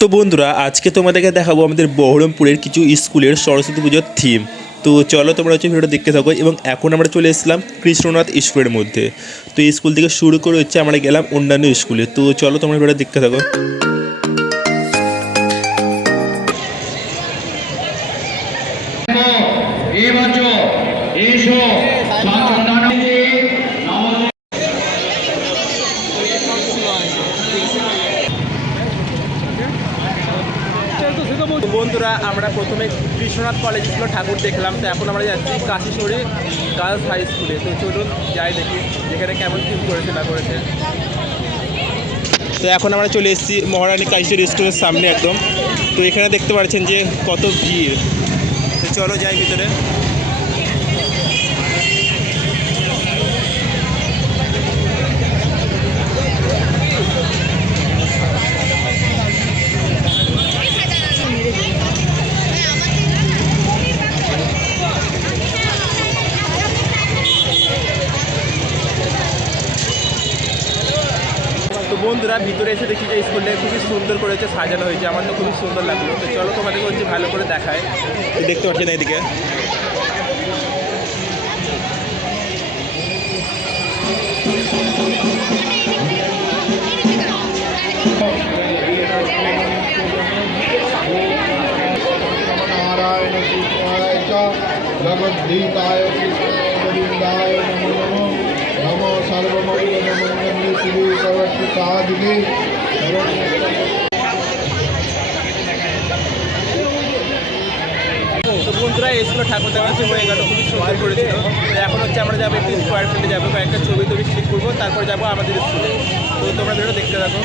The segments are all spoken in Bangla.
তো বন্ধুরা আজকে তোমাদেরকে দেখাবো আমাদের বহরমপুরের কিছু স্কুলের সরস্বতী পুজোর থিম। তো চলো তোমরা ভিডিওটা দেখতে থাকো। এবং এখন আমরা চলে এসেছিলাম কৃষ্ণনাথ স্কুলের মধ্যে। তো এই স্কুল থেকে শুরু করে আমরা গেলাম অন্যান্য স্কুলে। তো চলো তোমরা ভিডিওটা দেখতে থাকো। বন্ধুরা আমরা প্রথমে কৃষ্ণনাথ কলেজ স্কুলে ঠাকুর দেখলাম। তো এখন আমরা যাচ্ছি কাশীশ্বরী গার্লস হাই স্কুলে। তো চলুন যাই দেখি যেখানে কেমন থিম করেছে না করেছে। তো এখন আমরা চলে এসেছি মহারানী কাশীশ্বরী স্কুলের সামনে একদম। তো এখানে দেখতে পাচ্ছেন যে কত ভিড়। তো চলো যাই ভিতরে। তো বন্ধুরা ভিতরে এসে দেখি যে স্কুলটা খুবই সুন্দর করেছে, সাজানো হয়েছে। আমার তো খুবই সুন্দর লাগলো। তো চলো তোমাদেরকে ভালো করে দেখায়। দেখতে পাচ্ছেন এইদিকে। भगवद्गीताय कृष्णाय नमो नमो नमो सर्वमंगलमंगल्ये शिवे सर्वत्र साधिके। তো বন্ধুরা এই স্কুলে ঠাকুর দেখা হয়ে গেল, খুবই সুন্দর করেছিল। তো এখন আমরা যাবো একটু স্কোয়ার ফিল্ডে যাবো, কয়েকটা ছবি ক্লিক করবো, তারপর যাবো আমাদের স্কুলে। তো তোমরা ভিডিও দেখতে থাকো।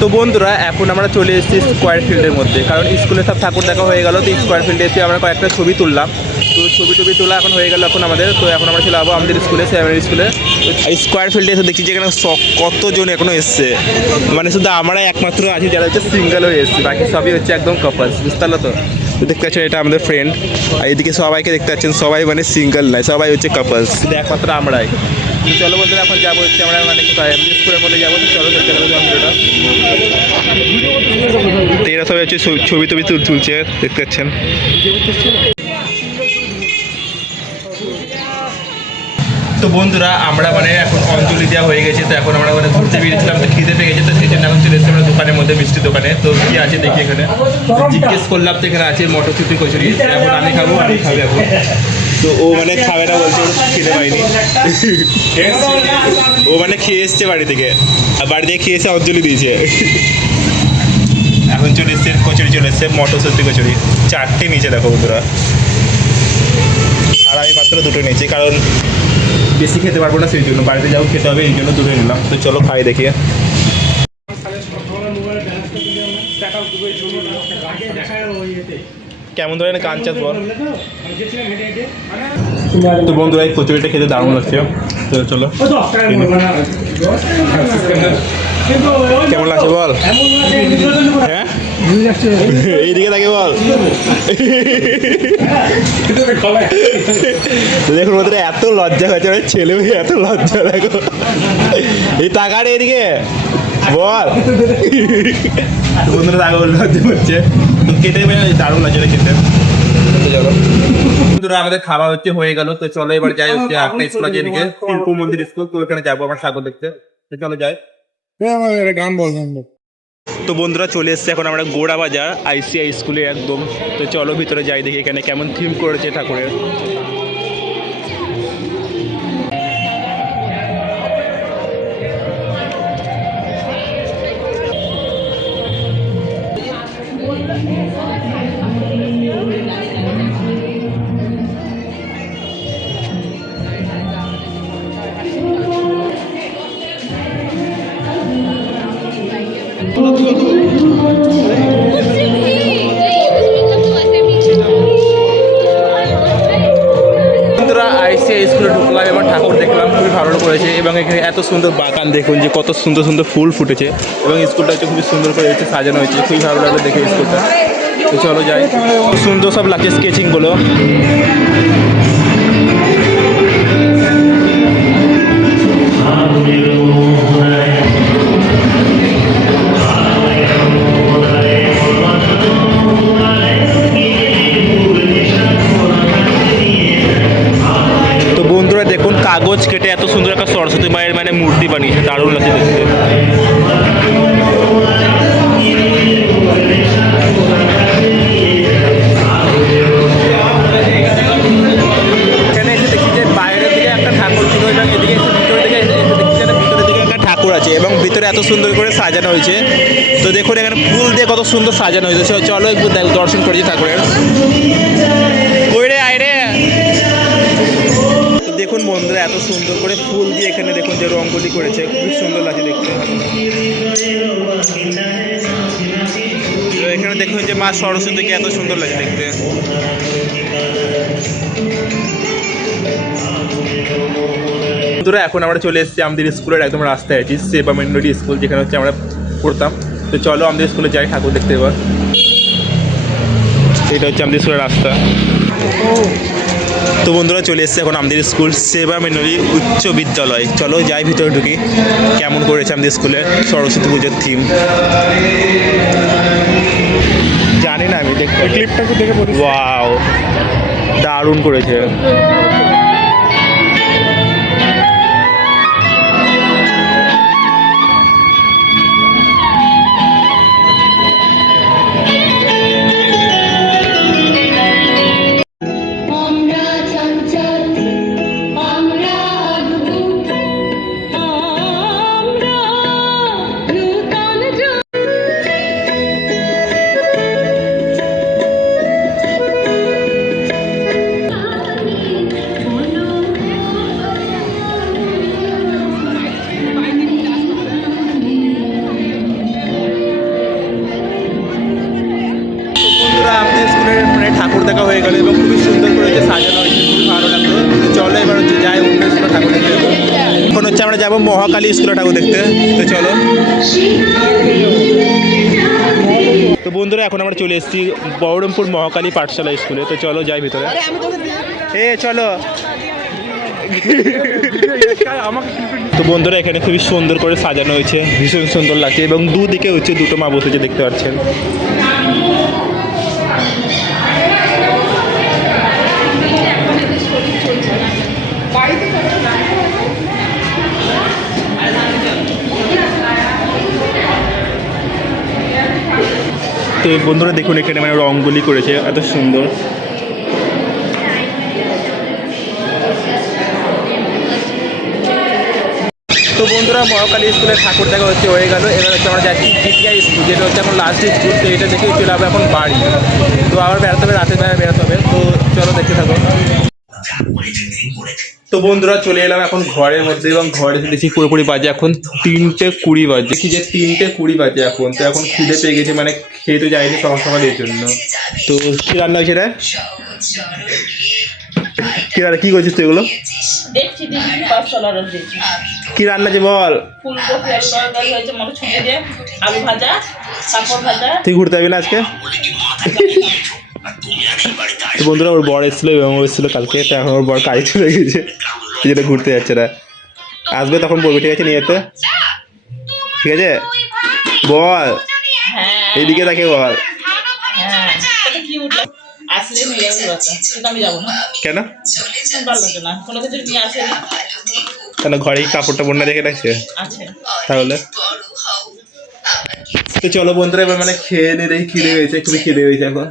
তো বন্ধুরা এখন আমরা চলে এসেছি স্কোয়ার ফিল্ডের মধ্যে, কারণ স্কুলে সব ঠাকুর দেখা হয়ে গেল। তো স্কোয়ার ফিল্ডে এসে আমরা কয়েকটা ছবি তুললাম। তো ছবি তোলা এখন হয়ে গেল এখন আমাদের। তো এখন আমরা চলে যাবো আমাদের স্কুলে, সেভেন স্কুলে। স্কোয়ার ফিল্ডে এসে দেখছি যে এখানে কতজন এখনো এসছে। মানে শুধু আমরাই একমাত্র আছি যারা সিঙ্গেল হয়ে এসছি, বাকি সবই একদম কাপলস, বুঝতে পারলো তো। দেখতে পাচ্ছেন এটা আমাদের ফ্রেন্ড। আর এদিকে সবাইকে দেখতে পাচ্ছেন, সবাই মানে সিঙ্গেল নয়, সবাই কাপলস, শুধু একমাত্র আমরাই। তো চলো বলতে এখন যাবো আমরা মানে স্কুলের মধ্যে যাবো। তো চলো দেখতে পাবো ভিডিওটা। তো এরা সবাই ছবি তুলছে, দেখতে পাচ্ছেন। তো বন্ধুরা আমরা মানে এখন অঞ্জলি দেওয়া হয়ে গেছে। তো এখন আমরা মানে ঘুরতে বেরিয়েছিলাম, তো খিদে পেয়ে গেছে। তো সেই জন্য এখন চলে এসেছি আমরা দোকানের মধ্যে, মিষ্টি দোকানে। তো কি আছে দেখি এখানে। জিজ্ঞেস করলাম তো এখানে আছে মটরশুঁটি কচুরি। এখন আমি খাবো, আমি খাবে এখন। তো ও মানে খাবে না বলছে, খেতে পারিনি। ও মানে খেয়ে এসছে বাড়ি থেকে, আর বাড়ি থেকে খেয়ে এসে অঞ্জলি দিয়েছে। এখন চলে এসছে কচুরি, চলে এসছে মটরশুঁটি কচুরি। 4টে নিচে দেখো বন্ধুরা, আর আমি মাত্র 2টো নিয়েছি, কারণ বেশি খেতে পারবো না, সেই জন্য বাড়িতে যাও খেতে হবে, এই জন্য 2টো নিলাম। তো চলো খাই দেখি। কেমন ধরনের গান চাষ বল। তো বন্ধুরা এই কচুরিটা খেতে দারুণ লাগছে। তো চলো কেমন লাগছে বল। হ্যাঁ এইদিকে থাকে বল। দেখুন বন্ধুরা এত লজ্জা হয়েছে, ছেলে মেয়ে এত লজ্জা। দেখো এই টাকাটা এদিকে বল। বন্ধুরা টাকা লজ্জা করছে। তো খেতে দারুণ লাগছে খেতে। বন্ধুরা আমাদের খাওয়া হয়ে গেল। তো চলো এবার যাই একটা স্কুল আছে এদিকে, শিল্প মন্দির স্কুল। তো ওখানে যাবো আমার সাগর দেখতে। তো চলো যাই। গান বললাম। তো বন্ধুরা চলে এসছে এখন আমরা গোড়া বাজার ICI স্কুলে একদম। তো চলো ভিতরে যাই দেখি এখানে কেমন থিম করেছে ঠাকুরের। স্কুলে ঢুকলাম এবং ঠাকুর দেখলাম, খুবই ভালো করেছে। এবং এখানে এত সুন্দর বাগান, দেখুন যে কত সুন্দর সুন্দর ফুল ফুটেছে। এবং স্কুলটা খুবই সুন্দর করে সাজানো হয়েছে, খুবই ভালো লাগলো দেখে স্কুলটা। তো চলো যাই, সুন্দর সব লাগছে স্কেচিংগুলো। Hallelujah. মায়ের মানে মূর্তি বানিয়েছে, দারুণ লাগছে দেখতে। এখানে এসে দেখি যে বাইরের দিকে একটা ঠাকুর ছিল এবং এদিকে এসে ভিতরের দিকে এসে দেখি যে ভিতরের দিকে একটা ঠাকুর আছে এবং ভিতরে এত সুন্দর করে সাজানো হয়েছে। তো দেখুন এখানে ফুল দিয়ে কত সুন্দর সাজানো হয়েছে। চলো একটু দর্শন করেছি ঠাকুরের। ওই রে আয় রে। তো দেখুন বন্ধুরা এত সুন্দর করে ফুল দিয়ে এখানে দেখুন যে রঙ্গোলি করেছে, খুবই সুন্দর লাগছে দেখতে। তো এখানে দেখুন যে মা সরস্বতীকে এত সুন্দর লাগে দেখতে। বন্ধুরা এখন আমরা চলে এসেছি আমাদের স্কুলের একদম রাস্তায় আছি, সেবা মেন্ডি স্কুল, যেখানে হচ্ছে আমরা পড়তাম। তো চলো আমাদের স্কুলে যাই ঠাকুর দেখতে। এবার এটা হচ্ছে আমাদের স্কুলের রাস্তা। তো বন্ধুরা চলে এসেছে এখন আমাদের স্কুল সেবা মেন্ডি উচ্চ বিদ্যালয়। চলো যাই ভিতরে ঢুকি, কেমন করেছে আমাদের স্কুলে সরস্বতী পুজোর থিম। জানি না আমি দেখতে, ক্লিপটাকে দেখে বলি। ওয়াও দারুণ করেছে। আমরা চঞ্চল আমরা অদ্ভুত আমরা নূতন যুগ বন্ধুরা আমাদের স্কুলের মানে ঠাকুর দেখা হয়ে গেল এবং খুবই সুন্দর করে হচ্ছে সাজানো হয়েছে, খুবই ভালো লাগলো। তো চলো এবার হচ্ছে যাই অন্য স্কুলের ঠাকুর দেখতে। এখন হচ্ছে আমরা যাবো মহাকালী স্কুলের ঠাকুর দেখতে। তো চলো। তো বন্ধুরা এখন আমরা চলে এসেছি বহরমপুর মহাকালী পাঠশালা স্কুলে। তো চলো যাই ভিতরে। চলো। তো বন্ধুরা এখানে খুবই সুন্দর করে সাজানো হয়েছে, ভীষণ সুন্দর লাগছে এবং দুদিকে হচ্ছে দুটো মা বসেছে দেখতে পাচ্ছেন। তো বন্ধুরা দেখুন এখানে মানে রঙ্গোলি করেছে এত সুন্দর। তো বন্ধুরা মহাকালী স্কুলের ঠাকুর দেখা হচ্ছে হয়ে গেল। এবার হচ্ছে আমরা যাচ্ছি জিটিআই স্কুল, যেটা হচ্ছে এখন লাস্ট স্কুল। তো এটা দেখে চলে যাবো এখন বাড়ি। তো আবার বেড়াতে হবে, রাতের বেলা বেরোতে হবে। তো চলো দেখতে থাকো। তো বন্ধুরা চলে এলাম এখন ঘরের মধ্যে এবং ঘরে দেখি পুরোপুরি বাজে এখন 3:20 বাজে। দেখি যে 3:20 বাজে এখন। তো এখন খিদে পেয়ে গেছে, মানে খেয়ে তো যায়নি সকাল সকাল এর জন্য। তো কী রান্না হয়েছে রে? কি করছিস তুই এগুলো? দেখছি পাঁচশোলা রোজ দেখছি। কি রান্না আছে বল? ফুলকপি আলু তরকারি হয়েছে, মটরশুঁটি দিয়ে আলু ভাজা, পাঁপড় ভাজা। তুই ঘুরতে যাবি না আজকে? তো বন্ধুরা ওর বর এসেছিলো এবং ও এসেছিলো কালকে। তো এখন ওর বর কাজে চলে গেছে, যেটা ঘুরতে যাচ্ছে না। আসবে তখন বলবি, ঠিক আছে? নিয়ে যেতে, ঠিক আছে? বল হ্যাঁ এইদিকে তাকে বল। হ্যাঁ, এটা কি উঠলো? আসলে নিয়ে যাবে বাচ্চা, কিন্তু আমি যাবো না। কেন? ভালো লাগে না, কোনো কিছু নিয়ে আসেনি। কেন ঘরে কাপড় টাপড় না রেখে রাখছে আছে তাহলে? তো চলো বন্ধুরা এবার মানে খেয়ে নিয়ে দেখি খিদে হয়েছে, খুবই খিদে হয়েছে এখন।